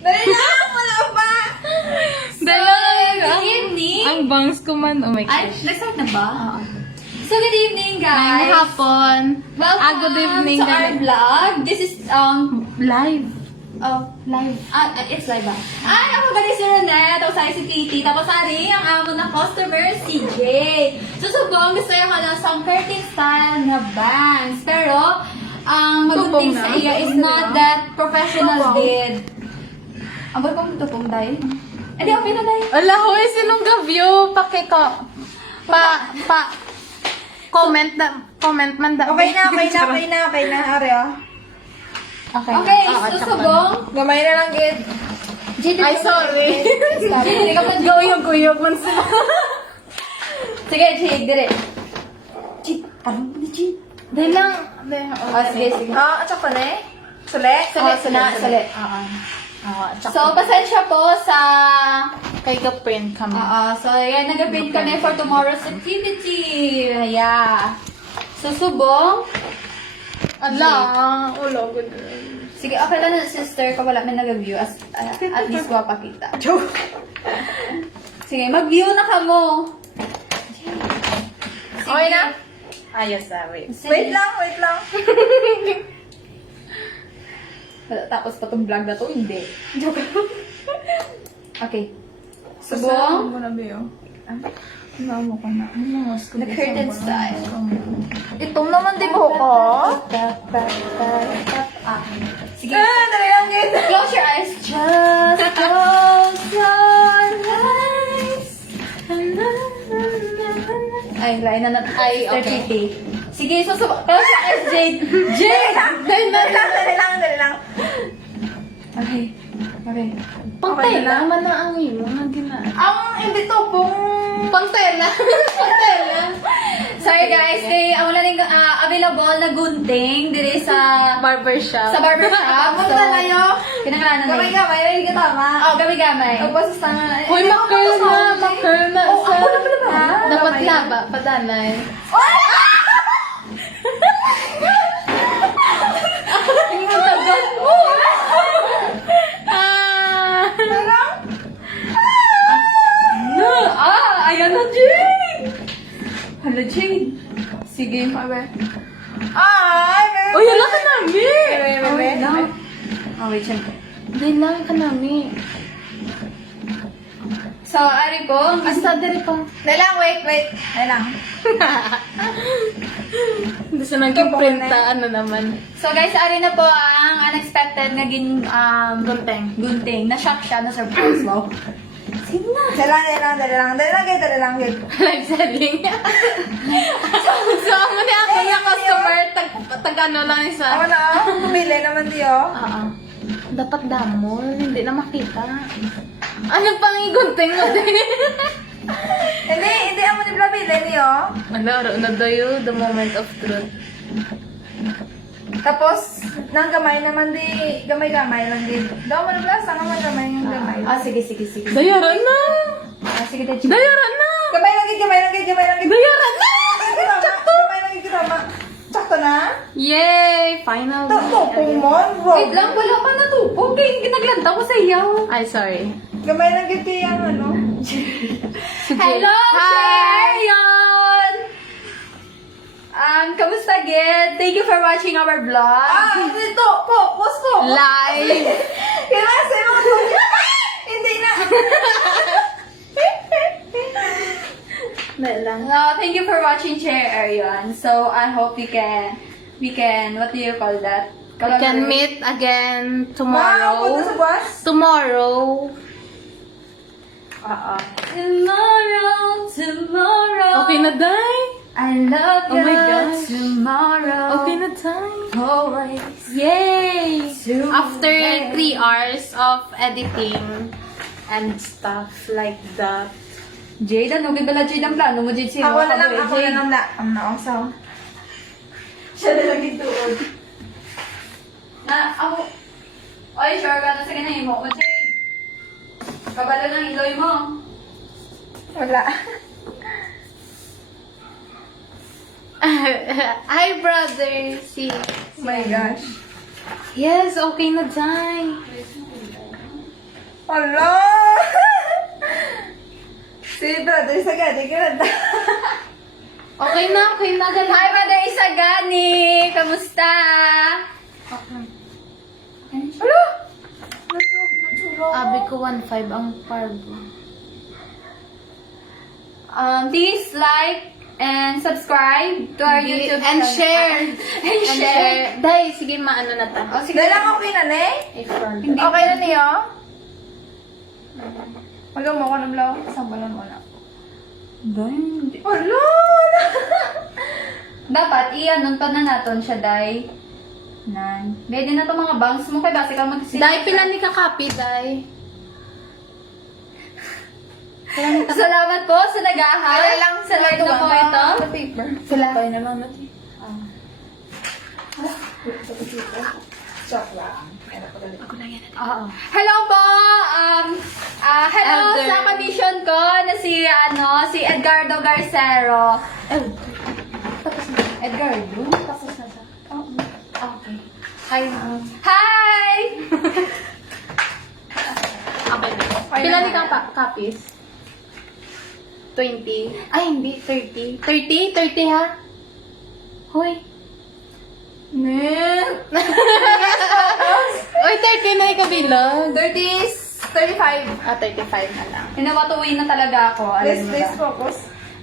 Dali lang! Wala pa! Good evening! Ang bangs ko man. Oh my Ay, gosh. nag-start na ba? So, good evening, guys! Ngayong hapon. Welcome Good evening. to our vlog. This is, Live. live. It's live ba? Ay, ako ba si Renette? Tapos ay si Kitty. Tapos ari, ang amo na customer, si Jay. Susubong, gusto niya ka ng some curtain style na bangs. Pero, ang magunting sa iya is not that professional did. Ang ba't kong tupong dahil? Eh, di okay na dahil. Ala, hoy, sinong gavyo? Comment man da. Okay na. Ari, oh. Okay, susubong. Gamay na lang, Gid. Ay, sorry. Jay, hindi ka man Guyog man sa. Sige, Jay, dire. Jay, parang ni Jay. Dahil lang. Sige. Atsak pa na eh. Suli? Sali. So, pasensya po sa... Kay ka-print kami. So, yan, nag-print kami for tomorrow's activity. Yeah. Susubong. Ala, ulo ko. Sige, okay lang na, sister, kung wala may nag-view. At least wapa kita. Joke. Sige, mag-view na ka mo. Okay na? Ayos na, wait. Wait lang. Tapos pa tong vlog na to, hindi. Joke. Okay. Subong. Subong. Mo na, Bio. Ano ka na? Nag-curtain style. Itong naman di mo ko. Sige. Dali lang, Gid. Close your eyes. Just close your eyes. Ay, lain na natin. Ay, okay. Sige, susubok. Close your eyes, Jade. Dali lang. Okay. Pangtay lang man na ang imo nga gina. Ang hindi to pong... Pangtela. Sorry guys, kay ang wala ning available na gunting dire sa Barbershop. barbershop. Punta na yo. Kinangalanan na. Gamay, hindi ka tama. Oh, gamay. Pagpasos tama na. Hoy, makirl na. Oh, ako na pala ba? Dapat laba, padanay. Ayan na, Jade! Hala, Jade. Sige. Ay, Uy, wala ka namin! Wait lang. Wait, syempre. Dahil lang ka namin. So, ari ko, Basta dali pa. Dali lang, wait. Dali lang. Hindi siya nagkiprinta, ano naman. so guys, ari na po ang unexpected naging Gunting. Na-shock siya, na-surprise. Wow. Sige na. Dali lang, Gid. Live selling. So, ako na ako yung customer, tag-ano lang isa. Ako na, pumili naman diyo. Dapat damol, hindi na makita. Ano pang igunting mo din? Hindi ako ni Blabili niyo. Ano, na dayo, the moment of truth. Tapos, nang gamay naman di, gamay lang di. Daw mo na blasa, nga gamay yung gamay. Sige. Dayaran na! Sige, Jade. Dayaran na! Gamay lang, Gid. Dayaran na! Gamay lang, Gid. Sakto na? Yay! Final Tupong mo. Wait lang, wala pa natupog. Kaya ginaglanta ko sa iyo. Ay, sorry. Gamay lang, Gid, yung ano. Hello, Sharon! Kamusta, Gid? Thank you for watching our vlog. Dito, focus. Live! Kasi mo ito. Hindi na. Thank you for watching Chair Arion. So, I hope we can, what do you call that? We can meet again tomorrow. Punta sa bus. Tomorrow. Tomorrow. Okay na, Day? I love Oh you. my gosh. Tomorrow. Okay na, Day? Always. Yay! Tomorrow. After 3 hours of editing and stuff like that. Jade, ano? Bala Jade ang plano mo, Jade. Sino? Ako na lang, Jade. Ang naosaw. Siya na lang ituod. Ako. Oy, sure ka na sa ganyan mo. Jade. Kabalo ng iloy mo. Wala. Hi, brother. See. Oh my gosh. Yes, okay na, Day. Hala! Si brother Isagani, ganda. Okay na, ganun. Hi, Mother Isagani! Kamusta? Hala! Natulog. Abi ko 1.5 ang pargo. Please like and subscribe to our YouTube And channel. share. And share. Dahil, sige, maano na ta. Oh, sige. Dahil lang okay na, ne? I-front. Okay na niyo? Magawa ko ng blaw. Sambalan mo na. Hala! Dapat, i-anon pa na natin siya, Day. Nan. Pwede na itong mga bangs mo kay base ka mag-sing. Dahil pila ni ka-copy, dahil. Salamat po sa nag-ahal. Kaya lang sa live na po ito. Sa paper. Sila. Kaya na lang natin. Chok lang. Ako lang yan. Oo. Hello po! Hello Elder. sa commission ko na si Edgardo Garcero. Tapos na. Edgardo? Tapos na siya. Oo. Okay. Hi, ma'am. Hi! Okay na. Pila ni ka-copies? 20. Ay, hindi. 30. 30? 30 ha? Hoy. Ne? Oy, 30 na ikabilog. 35. Ah, 35 na lang. Inawatuwi na talaga ako. Please, Alam mo please ba? focus.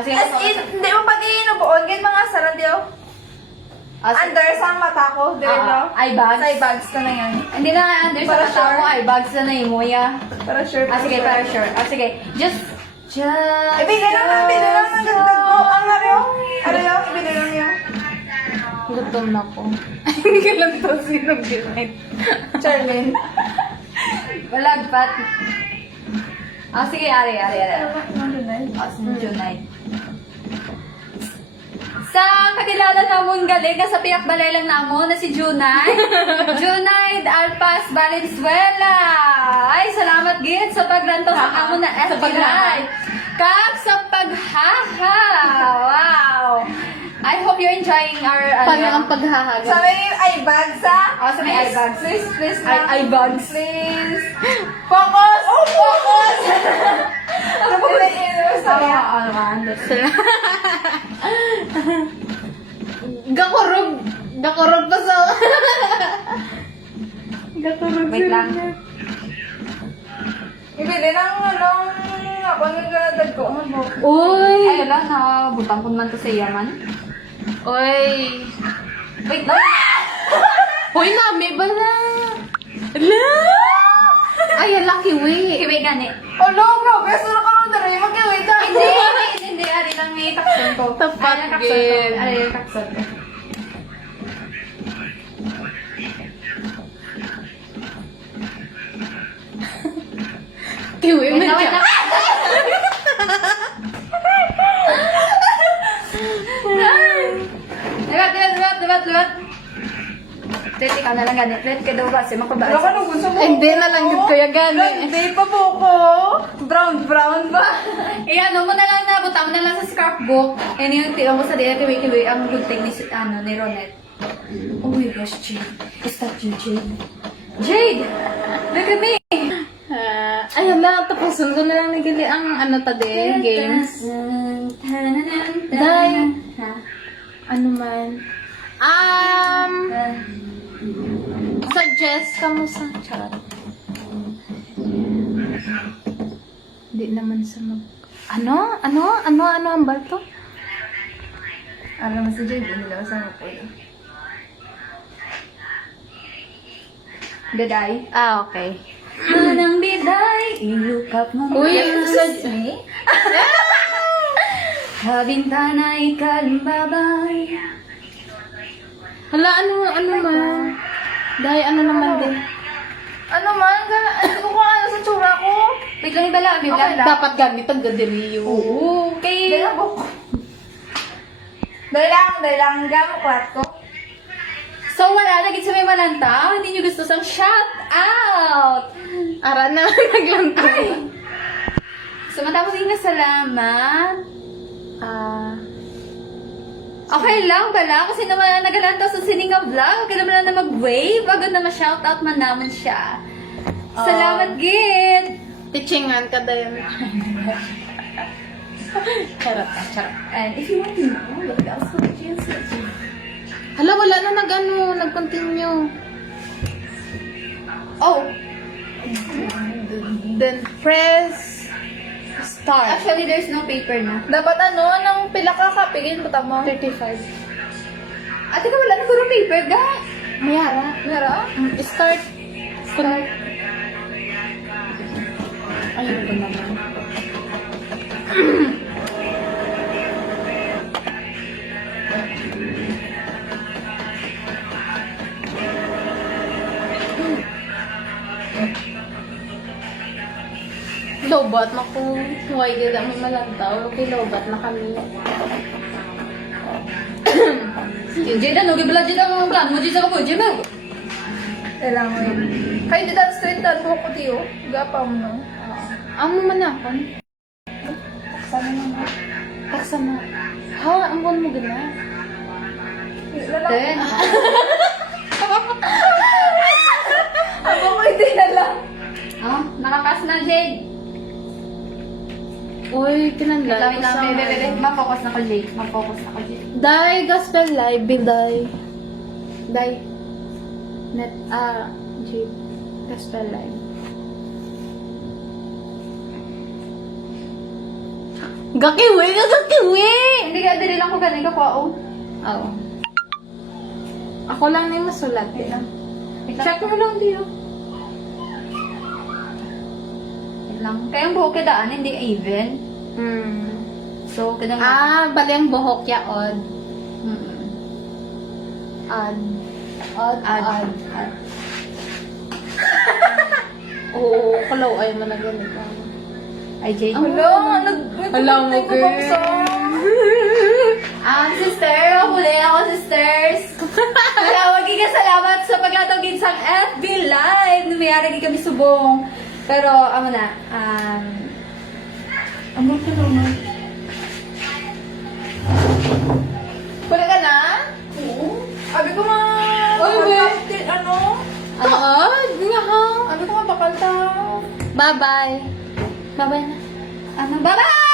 Sige, As in, hindi mo pati inubuon. Ganyan mga saran diyo. Under sa mata ko. Dire no? eye bags. Sa bags ka na yan. Hindi na under sa Para mata sure. mo, eye bags na mo ya. Para sure. Sige, para sure. Sige, just. Ibigay lang ng ganda ko. Ang araw. Araw, ibigay lang niyo. Gutom na ko. Hindi lang to sinong ginit. Charlene. Walagpat. Sige, ari. Junay. Sa kakilala namon galing, nasa piyak balay lang namon na si Junay. Junay Alpas Valenzuela. Ay, salamat gid sa pagrantaw sa amon na FB Live. Kag sa paghaha. Wow. I hope you're enjoying our Paano ang paghahaga? Sa may eye bags ha? Sa may eye bags. Please Eye bags. Please. Focus! Oh, focus! Ano po ba yun? Gakurog pa sa... Wait lang. Ibili ng ako nagdadag ko. Uy! Ay, wala na. Butang ko naman to sa yaman. Uy! Wait lang. Uy, nami ba na? Ala! Ay, lucky way. Kiwi gani. Olo, grabe. Sura ka nung dali. Mag-iwait ka. Hindi. Ari lang may takson ko. Tapat, Ari lang takson ko. gid. Ari lang takson ko. Kiwi Wait man lang, wait siya. lang. Liwat. Let ka na lang gani. Let ka daw kasi makabaan. Wala ka nung gusto mo. Hindi na lang yun kuya gani. Hindi pa po ko. Brown ba? Iyan, mo na lang na. Butang mo na lang sa scrapbook. And yung tira mo sa diya, kiwi. Ang good thing ni Ronette. Oh my gosh, Jade. Is that you, Jade? Jade! Look at me! Ayun na, tapusin ko na lang nagali ang games. Day. Ano man. Suggest ka mo sa chat. Hindi naman sa mag... Ano ang balto? Alam mo si Jade, hindi lang sa ko. Gaday. Ah, okay. Manang biday, ilukap mo. Uy, me? Kabintana ikalumbabay. Hala, ano man? Dahil ano naman din? Ano man? Ano ko ano sa tsura ko? Wait lang, ibala. Okay lang. Dapat ganito, gadiriyo. Oo, okay. Dahil ako. Dahil lang gamuklat ko. So, wala. Naging sa may malanta. Hindi nyo gusto sang shout out. Ara na, naglantay. So, matapos yung salamat. Okay lang, bala. Kasi naman nagalanta sa Sininga Vlog. Okay naman na mag-wave. Bago na ma-shoutout man naman siya. Salamat, Git! Teachingan ka dayon. Charot. And if you want to know, look at us for Jesus. Hala, wala na nag-continue. Oh, Then press start. actually, there's no paper na. Dapat nang pila ka kapigin puta mo. 35. Ate ka, wala na guro paper, ga? Mayara. Meron? Start. Start. Ayun ko naman. Lobat na ko. Huwag din ang malantaw. Okay, lobat na kami. Hindi na, nagibala dyan ang plan mo dyan sa kapo, dyan mo. Kailangan mo yun. Kaya di dati straight dati ko tiyo. Gapa mo no. Ang manakon. Sana naman. Taksa na. Ha? Ang mo gana? Ten. Ako ko hindi na lang. Ah, nakakas na, Jade. Uy, kinanlay. Wait lang, wait. Ma-focus na ko, Jade. Dai gospel live, biday. Dai. Net, Jade. Gospel live. Gakiwi! Hindi ka, dili lang ko galing ka po, Oo. Ako lang na yung masulat. Wait lang. Check mo lang diyo. Kaya ang buhok kidaan, hindi even. So, kadang... Bali ang buhok ya, odd. Odd. Oo, kalaw ay man na ganito. Ay, Jade. Alam mo, girl. Sister, huli ako, sisters. Maraming salamat sa paglatagin sa FB Live. Numayari kami subong. Pero, ano na, ang buhok na naman. Pwede ka na? Oo. Abi ko mga... Oy, wait. Ano? Nga ha. Abi ko mga bakal ta. Bye-bye. Bye-bye na. Bye-bye!